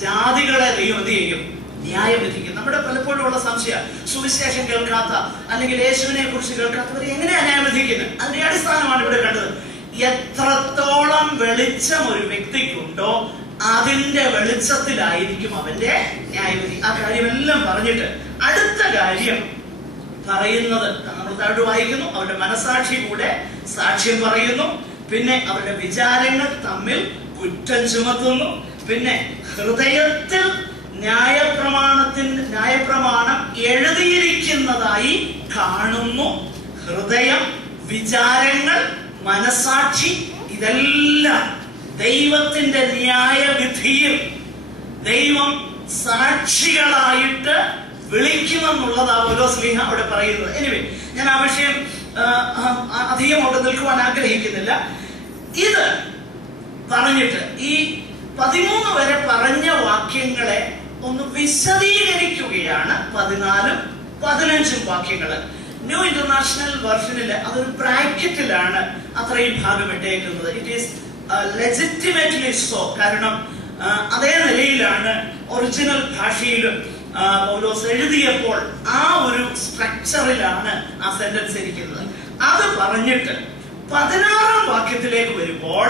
ജാതികളെ ദൈവം എന്ത് ചെയ്യും? ന്യായം വിധിക്കും. നമ്മുടെ പലപ്പോഴും ഉള്ള സംശയം, സുവിശേഷം കേൾക്കാത്ത അല്ലെങ്കിൽ യേശുവിനെ കുറിച്ച് കേൾക്കാത്തവരെ എങ്ങനെയാണ് ന്യായം വിധിക്കുന്നത്? അതിന്റെ അടിസ്ഥാനമാണ് ഇവിടെ കണ്ടത്. എത്രത്തോളം വെളിച്ചം ഒരു വ്യക്തിക്കുണ്ടോ അതിന്റെ വെളിച്ചത്തിലായിരിക്കും അവന്റെ ന്യായവിധി. ആ കാര്യമെല്ലാം പറഞ്ഞിട്ട് അടുത്ത കാര്യം പറയുന്നത് നമ്മൾ താഴോട്ട് വായിക്കുന്നു. അവരുടെ മനസാക്ഷി കൂടെ സാക്ഷ്യം പറയുന്നു. പിന്നെ അവരുടെ വിചാരങ്ങൾ തമ്മിൽ കുറ്റം ചുമത്തുന്നു. പിന്നെ ഹൃദയത്തിൽ ന്യായപ്രമാണം എഴുതിയിരിക്കുന്നതായി കാണുന്നു. ഹൃദയം, വിചാരങ്ങൾ, മനസാക്ഷി ഇതെല്ലാം ദൈവത്തിന്റെ ന്യായവിധിയിൽ ദൈവം സാക്ഷികളായിട്ട് വിളിക്കുമെന്നുള്ളതാ പൗലോസ് അവിടെ പറയുന്നത്. എനിവേ, ഞാൻ ആ വിഷയം അധികം അവിടെ നിൽക്കുവാൻ ആഗ്രഹിക്കുന്നില്ല. ഇത് പറഞ്ഞിട്ട് ഈ 13 വരെ പറഞ്ഞ വാക്യങ്ങളെ ഒന്ന് വിശദീകരിക്കുകയാണ് 14, 15 വാക്യങ്ങള്. ന്യൂ ഇന്റർനാഷണൽ വെർഷനില് അതൊരു ബ്രാക്കറ്റിലാണ് അത്രയും ഭാഗം ഇട്ടേക്കുന്നത്. It is legitimately so. കാരണം അതേ നിലയിലാണ് ഒറിജിനൽ ഭാഷയിലും പൗലോസ് എഴുതിയപ്പോൾ ആ ഒരു സ്ട്രക്ചറിലാണ് ആ സെന്റൻസ് ഇരിക്കുന്നത്. അത് പറഞ്ഞിട്ട് 16 വാക്യത്തിലേക്ക് വരുമ്പോൾ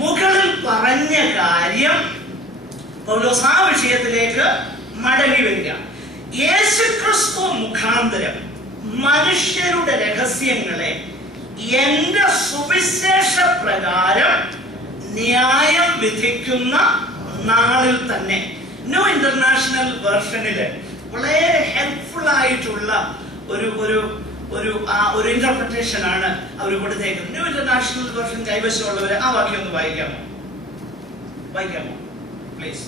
മുകളിൽ പറഞ്ഞ കാര്യം പൗലോസ് ആ വിഷയത്തിലേക്ക് മടങ്ങി വരിക. യേശുക്രിസ്തു മുഖാന്തരം മനുഷ്യരുടെ രഹസ്യങ്ങളെ എന്റെ സുവിശേഷ പ്രകാരം ന്യായം വിധിക്കുന്ന നാളിൽ തന്നെ. ന്യൂ ഇന്റർനാഷണൽ വെർഷനില് വളരെ ഹെൽപ്ഫുൾ ആയിട്ടുള്ള ഒരു ഇന്റർപ്രിട്ടേഷൻ ആണ് അവർ കൊടുത്തേക്കുന്നത്. ന്യൂ ഇന്റർനാഷണൽ വെർഷൻ കൈവശമുള്ളവര് ആ വാക്യം ഒന്ന് വായിക്കാമോ please?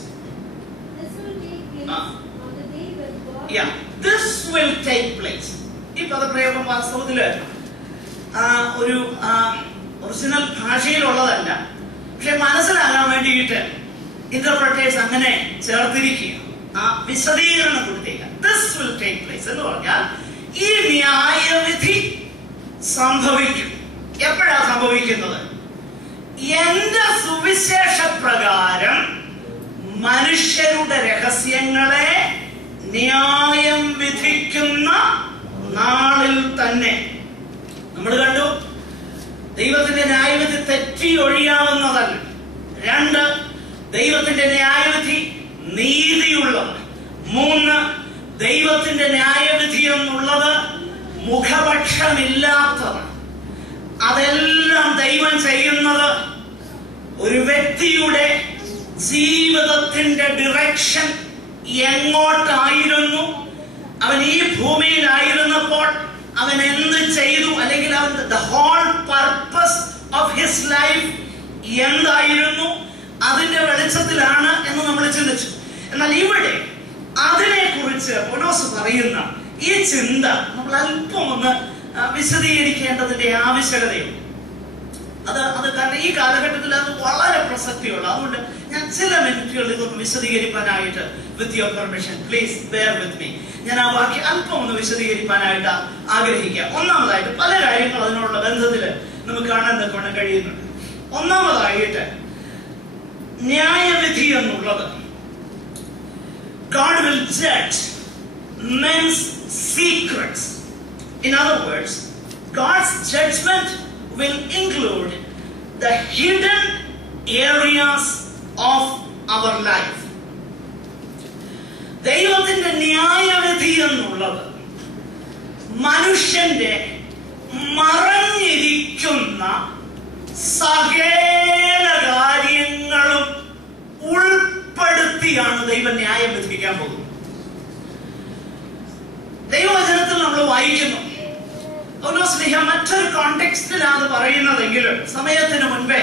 This will take place. ഈ പദപ്രയോഗം വാസ്തവത്തില് ഒരു ഒറിജിനൽ ഭാഷയിലുള്ളതല്ല, പക്ഷെ മനസ്സിലാകാൻ വേണ്ടിയിട്ട് ഇന്റർപ്രറ്റേഴ്സ് അങ്ങനെ ചേർത്തിരിക്കുക, ആ വിശദീകരണം കൊടുത്തേക്കുക. This will take place എന്ന് പറഞ്ഞാൽ ഈ ന്യായവിധി സംഭവിക്കും. എപ്പോഴാ സംഭവിക്കുന്നത്? എന്റെ സുവിശേഷ പ്രകാരം മനുഷ്യരുടെ രഹസ്യങ്ങളെ ന്യായം വിധിക്കുന്ന നാളിൽ തന്നെ. നമ്മൾ കണ്ടു, ദൈവത്തിന്റെ ന്യായവിധി തെറ്റി ഒഴിയാവുന്നതല്ല. 2, ദൈവത്തിന്റെ ന്യായവിധി നീതിയുള്ളത്. 3, ദൈവത്തിന്റെ ന്യായവിധി എന്നുള്ളത് മുഖപക്ഷമില്ലാത്തത്. അതെല്ലാം ദൈവം ചെയ്യുന്നത് ഒരു വ്യക്തിയുടെ ജീവിതത്തിന്റെ ഡിറക്ഷൻ എങ്ങോട്ടായിരുന്നു, അവൻ ഈ ഭൂമിയിലായിരുന്നപ്പോൾ അവൻ എന്ത് ചെയ്തു, അല്ലെങ്കിൽ the whole purpose of his life എന്തായിരുന്നു, അതിന്റെ വെളിച്ചത്തിലാണ് എന്ന് നമ്മൾ ചിന്തിച്ചു. എന്നാൽ ഇവിടെ അതിനെ കുറിച്ച് പൗലോസ് പറയുന്ന ഈ ചിന്ത നമ്മൾ അല്പം ഒന്ന് വിശദീകരിക്കേണ്ടതിന്റെ ആവശ്യകതയുണ്ട്. അത് കാരണം ഈ കാലഘട്ടത്തിൽ അത് വളരെ പ്രസക്തിയുള്ള. അതുകൊണ്ട് ഞാൻ ചില മിനിറ്റുകൾ ഇതൊന്ന് വിശദീകരിക്കാനായിട്ട്, with your permission please bear with me, ഞാൻ ആ വാക്യം അല്പം ഒന്ന് വിശദീകരിക്കാനായിട്ട് ആഗ്രഹിക്കാം. ഒന്നാമതായിട്ട് പല കാര്യങ്ങൾ അതിനോടുള്ള ബന്ധത്തിൽ നമുക്ക് കാണാൻ കൊണ്ട് കഴിയുന്നുണ്ട്. ഒന്നാമതായിട്ട് ന്യായവിധി എന്നുള്ളത് God will judge men's secrets. In other words, God's judgment will include the hidden areas of our life. ദൈവത്തിന്റെ ന്യായവിധി എന്നുള്ളത് മനുഷ്യന്റെ മറഞ്ഞിരിക്കുന്ന സകല കാര്യങ്ങളും ഉൾപ്പെടുത്തിയാണ് ദൈവം ന്യായം വിധിക്കാൻ പോകുന്നത്. ദൈവവചനത്തിൽ നമ്മൾ വായിക്കുന്നു, പൗലോസ് മറ്റൊരു കോണ്ടെക്സ്റ്റിലാണ് പറയുന്നതെങ്കിലും സമയത്തിന് മുൻപേ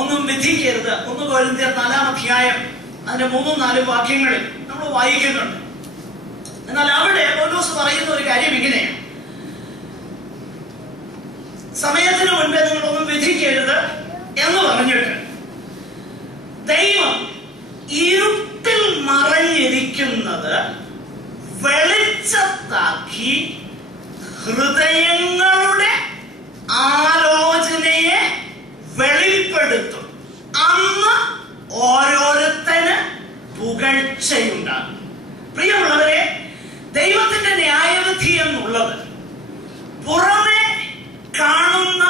ഒന്നും വിധിക്കരുത്. 1 കൊരിന്ത്യർ 4-ാം അധ്യായം അതിന്റെ 3-4 വാക്യങ്ങളിൽ നമ്മൾ വായിക്കുന്നുണ്ട്. എന്നാൽ അവിടെ പൗലോസ് പറയുന്ന ഒരു കാര്യം ഇങ്ങനെയാണ്: സമയത്തിന് മുൻപേ നിങ്ങളൊന്നും വിധിക്കരുത് എന്ന് പറഞ്ഞിട്ട് ദൈവം ഇരുട്ടിൽ മറഞ്ഞിരിക്കുന്നത് വെളിച്ചത്താക്കി ഹൃദയങ്ങളുടെ ആലോചനയെ വെളിപ്പെടുത്തും. അന്ന് ഓരോരുത്തന് രക്ഷയുണ്ടാകും. പ്രിയമുള്ളവരെ, ദൈവത്തിന്റെ ന്യായവിധി എന്നുള്ളത് പുറമെ കാണുന്ന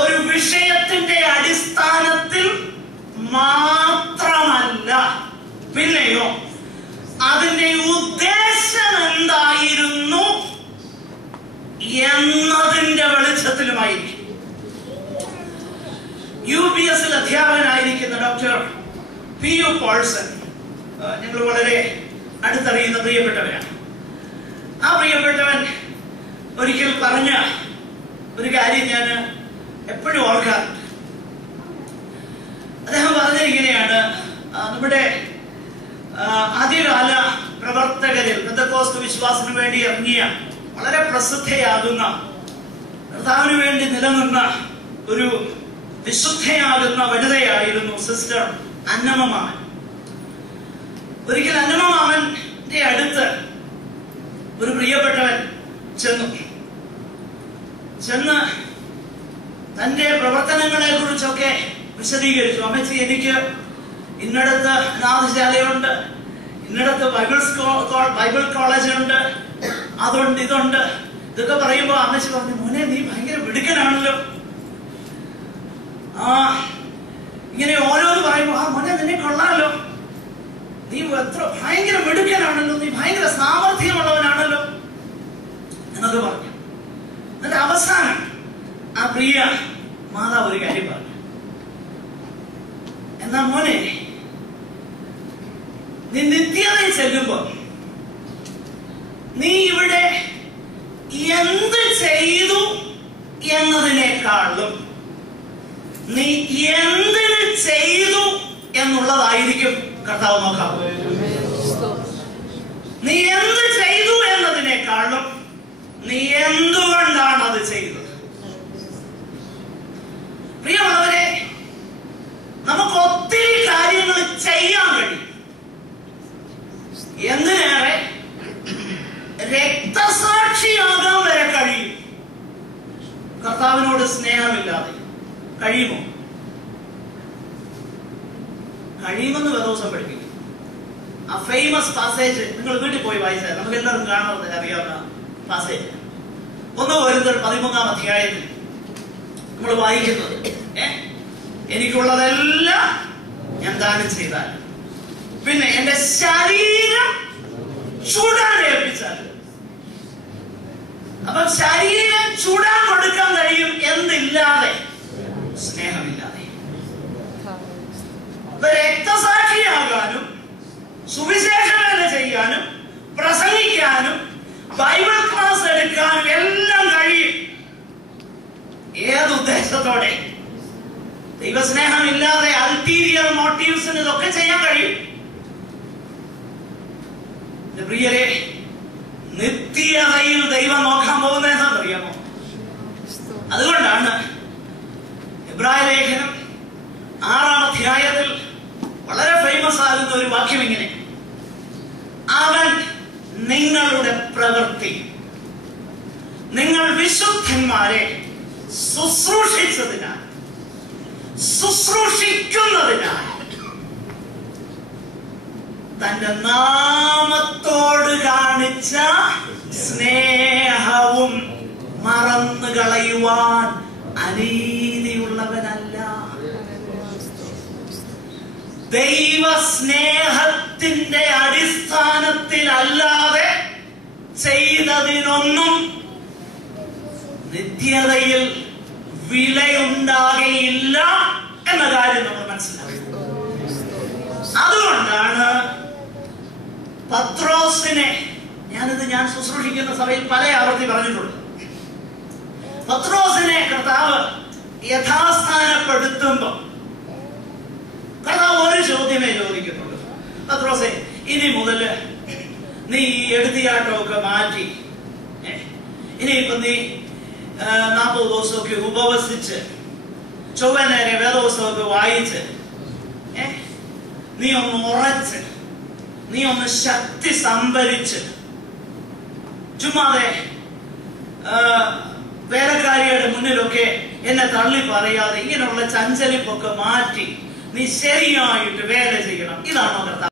ഒരു വിഷയത്തിന്റെ അടിസ്ഥാനത്തിൽ മാത്രമല്ല, പിന്നെയോ അതിന്റെ ഉദ്ദേശം എന്തായിരുന്നു എന്നതിന്റെ വെളിച്ചത്തിലുമായിരിക്കും. UPS അധ്യാപകനായിരിക്കുന്ന ഡോക്ടർ PU പോൾസൺ, ഞങ്ങൾ വളരെ അടുത്തറിയുന്ന പ്രിയപ്പെട്ടവരാണ്. ആ പ്രിയപ്പെട്ടവൻ ഒരിക്കൽ പറഞ്ഞ ഒരു കാര്യം ഞാൻ എപ്പോഴും ഓർക്കാറുണ്ട്. അദ്ദേഹം പറഞ്ഞിരിക്കുകയാണ്, നമ്മുടെ ആദ്യകാല പ്രവർത്തകരിൽ പെന്തക്കോസ്ത് വിശ്വാസത്തിന് വേണ്ടി ഇറങ്ങിയ വളരെ പ്രസിദ്ധയാകുന്ന, കർത്താവിന് വേണ്ടി നിലനിന്ന ഒരു വിശുദ്ധയാകുന്ന വനിതയായിരുന്നു സിസ്റ്റർ അന്നമ്മ മാമൻ. ഒരിക്കൽ അന്നമ്മ മാമന്റെ അടുത്ത് ഒരു പ്രിയപ്പെട്ടവൻ ചെന്ന് തന്റെ പ്രവർത്തനങ്ങളെ കുറിച്ചൊക്കെ വിശദീകരിച്ചു. അമ്മച്ചി, എനിക്ക് ഇന്നടത്ത് അനാഥശാലയുണ്ട്, ഇന്നടത്ത് ബൈബിൾ കോളേജ് ഉണ്ട്, അതുണ്ട്, ഇതുണ്ട്. ഇതൊക്കെ പറയുമ്പോ അമ്മച്ചി പറഞ്ഞു, മോനെ നീ ഭയങ്കര മിടുക്കനാണല്ലോ. ഇങ്ങനെ ഓരോന്ന് പറയുമ്പോ, മോനെ നിന്നെ കൊള്ളാമല്ലോ, നീ എത്ര ഭയങ്കര മിടുക്കനാണല്ലോ, നീ ഭയങ്കര സാമർഥ്യമുള്ളവനാണല്ലോ എന്നൊക്കെ പറഞ്ഞു. എന്നിട്ട് അവസാനം ആ പ്രിയ മാതാവ് ഒരു കാര്യം പറഞ്ഞു, എന്നാ മോനെ, നീ നിത്യതയിൽ ചെല്ലുമ്പോ നീ ഇവിടെ എന്ത് ചെയ്തു എന്നതിനേക്കാളും നീ എന്തിന് ചെയ്തു എന്നുള്ളതായിരിക്കും കർത്താവ് നോക്കാം. നീ എന്ത് ചെയ്തു എന്നതിനേക്കാളും നീ എന്തുകൊണ്ടാണ് അത് ചെയ്തത്. പ്രിയമുള്ളവരെ, നമുക്ക് ഒത്തിരി കാര്യങ്ങൾ ചെയ്യാൻ കഴിയും. എന്തിനേറെ രക്തസാക്ഷിയാകാൻ വരെ കഴിയും. കർത്താവിനോട് സ്നേഹമില്ലാതെ കഴിയുമോ? കഴിയുമെന്ന് വേദോസം പഠിപ്പിക്കും. ആ ഫേമസ് പാസേജ് നിങ്ങൾ വീട്ടിൽ പോയി വായിച്ചാൽ നമുക്ക് എല്ലാവരും കാണുന്നത് അറിയാവുന്ന പാസേജ്. 1 Corinthians 13-ാം അധ്യായത്തിൽ നമ്മൾ വായിക്കുന്നത്, എനിക്കുള്ളതെല്ലാം ഞാൻ ദാനം ചെയ്താൽ, പിന്നെ എന്റെ ശരീരം ചുടാൻ ഏൽപ്പിച്ചാൽ. അപ്പൊ ശരീരം ചുടാൻ കൊടുക്കാൻ കഴിയും എന്നില്ലാതെ, സ്നേഹമില്ലാതെ. രക്തസാക്ഷിയാകാനും സുവിശേഷവേല ചെയ്യാനും പ്രസംഗിക്കാനും ബൈബിൾ ക്ലാസ് എടുക്കാനും എല്ലാം കഴിയും. ഏതുദ്ദേശത്തോടെ? ദൈവസ്നേഹമില്ലാതെ അൾട്ടീരിയർ മോട്ടീവ്സിന് ഇതൊക്കെ ചെയ്യാൻ കഴിയും. പ്രിയരെ, നിത്യതയിൽ ദൈവം നോക്കാൻ പോകുന്നതെന്ന് അറിയാമോ? അതുകൊണ്ടാണ് എബ്രായ ലേഖനം 6-ാം അധ്യായത്തിൽ വളരെ ഫേമസ് ആകുന്ന ഒരു വാക്യം ഇങ്ങനെ, അവൻ നിങ്ങളുടെ പ്രവൃത്തി നിങ്ങൾ വിശുദ്ധന്മാരെ ശുശ്രൂഷിച്ചതിനാൽ, ശുശ്രൂഷിക്കുന്നതിനാൽ തന്റെ നാമത്തോട് കാണിച്ച സ്നേഹവും മറന്നു കളയുവാൻ അനീതിയുള്ളവനല്ല. ദൈവസ്നേഹത്തിന്റെ അടിസ്ഥാനത്തിൽ അല്ലാതെ ചെയ്തതിനൊന്നും നിത്യതയിൽ വിലയുണ്ടാകയില്ല എന്ന കാര്യം നമ്മൾ മനസ്സിലാക്കും. അതുകൊണ്ടാണ് പത്രോസിനെ, ഞാൻ ശുശ്രൂഷിക്കുന്ന സഭയിൽ പല ആവർത്തി പറഞ്ഞിട്ടുണ്ട്, പത്രോസിനെ കർത്താവ് യഥാസ്ഥാനപ്പെടുത്തുമ്പോ കർത്താവ് ഒരു ചോദ്യമേ ചോദിക്കുന്നുള്ളൂ, പത്രോസേ, ഇനി മുതൽ നീ എടുത്തിയാട്ടമൊക്കെ മാറ്റി, ഇനിയിപ്പൊ നീ 40 ദിവസമൊക്കെ ഉപവസിച്ച് ചൊവ്വ നേരെ വേദപുസ്തകമൊക്കെ വായിച്ച് നീ ഒന്ന് ഉറച്ച്, നീ ഒന്ന് ശക്തി സംഭരിച്ച്, ചുമ്മാതെ വേലക്കാരിയുടെ മുന്നിലൊക്കെ എന്നെ തള്ളി പറയാതെ ഇങ്ങനെയുള്ള ചഞ്ചലിപ്പൊക്കെ മാറ്റി നീ ശരിയായിട്ട് വേല ചെയ്യണം. ഇതാണോ